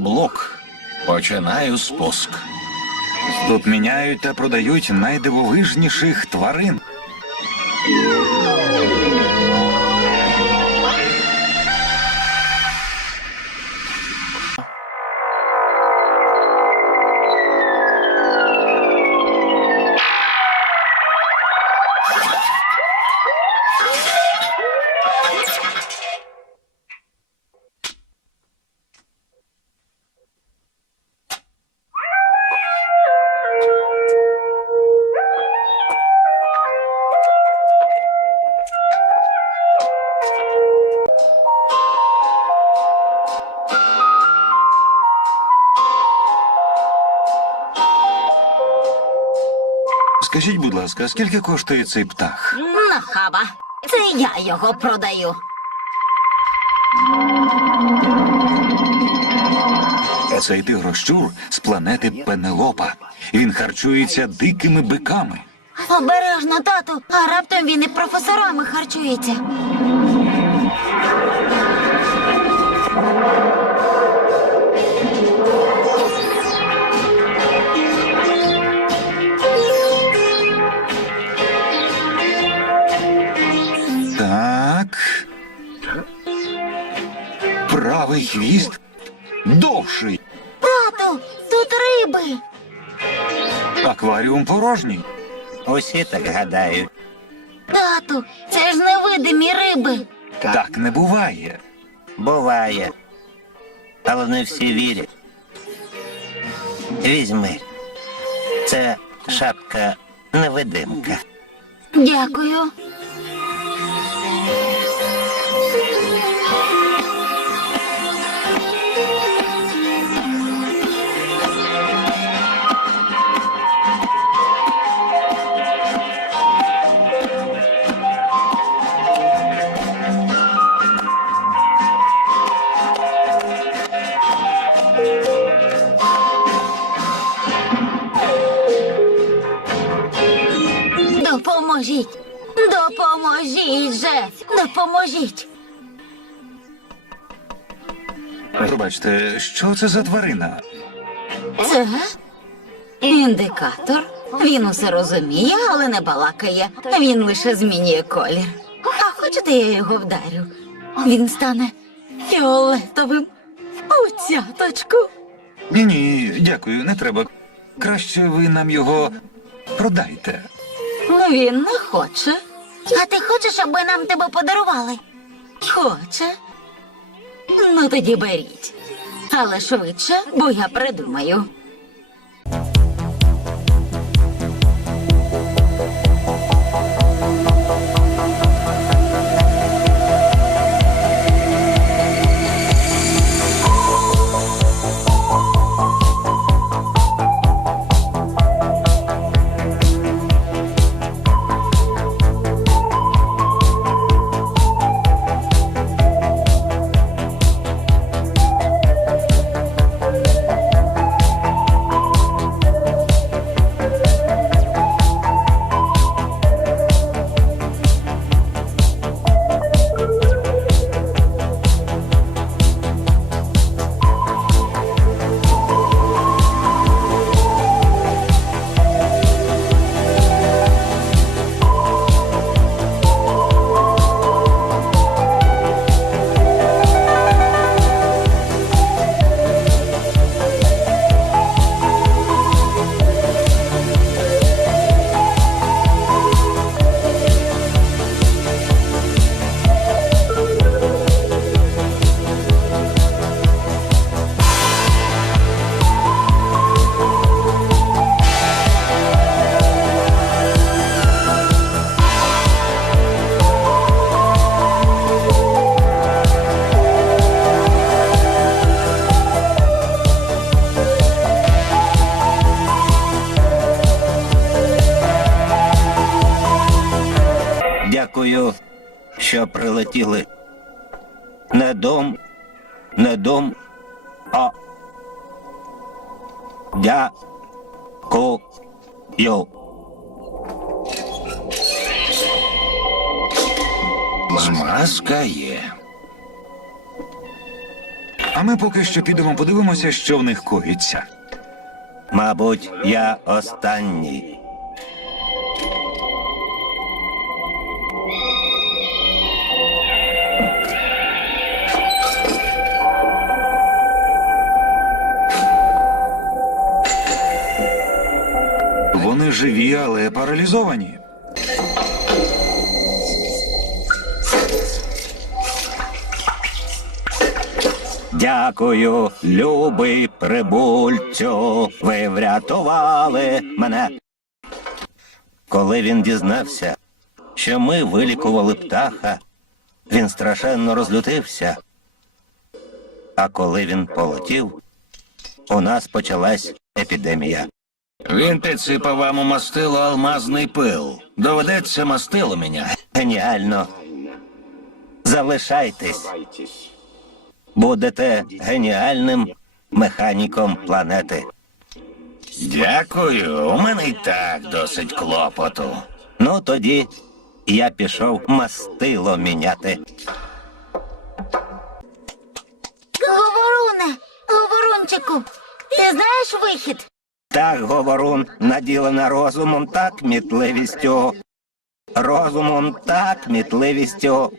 блок. Починаю спуск. Тут міняють та продають найдивовижніших тварин. Скажіть, будь ласка, скільки коштує цей птах? Нахаба. Це я його продаю. Цей тигрощур з планети Пенелопа. Він харчується дикими биками. Обережно, тату, а раптом він і професорами харчується. Хвіст довший. Тату, тут риби. Акваріум порожній. Усі так гадають. Тату, це ж невидимі риби. Так не буває. Буває. Але не всі вірять. Візьми. Це шапка невидимка. Дякую. Допоможіть. Допоможіть же. Допоможіть. Пробачте, що це за тварина? Це індикатор. Він усе розуміє, але не балакає. Він лише змінює колір. А хочете, я його вдарю? Він стане фіолетовим у цяточку. Ні, ні, дякую, не треба. Краще ви нам його продайте. Він не хоче. А ти хочеш, аби нам тебе подарували? Хоче. Ну тоді беріть. Але швидше, бо я придумаю. Дякую, що прилетіли. Не дом, не дом, а дякую. Змазка є. А ми поки що підемо подивимося, що в них коїться. Мабуть, я останній. Вони живі, але паралізовані. Дякую, любий прибульцю. Ви врятували мене. Коли він дізнався, що ми вилікували птаха, він страшенно розлютився. А коли він полетів, у нас почалась епідемія. Він підсипав вам у мастило алмазний пил. Доведеться мастило міняти. Геніально. Залишайтесь. Будете геніальним механіком планети. Дякую. У мене і так досить клопоту. Ну тоді я пішов мастило міняти. Говоруне, говорунчику, ти знаєш вихід? Так, говорун, наділена розумом, так мітливістю. Розумом, так мітливістю.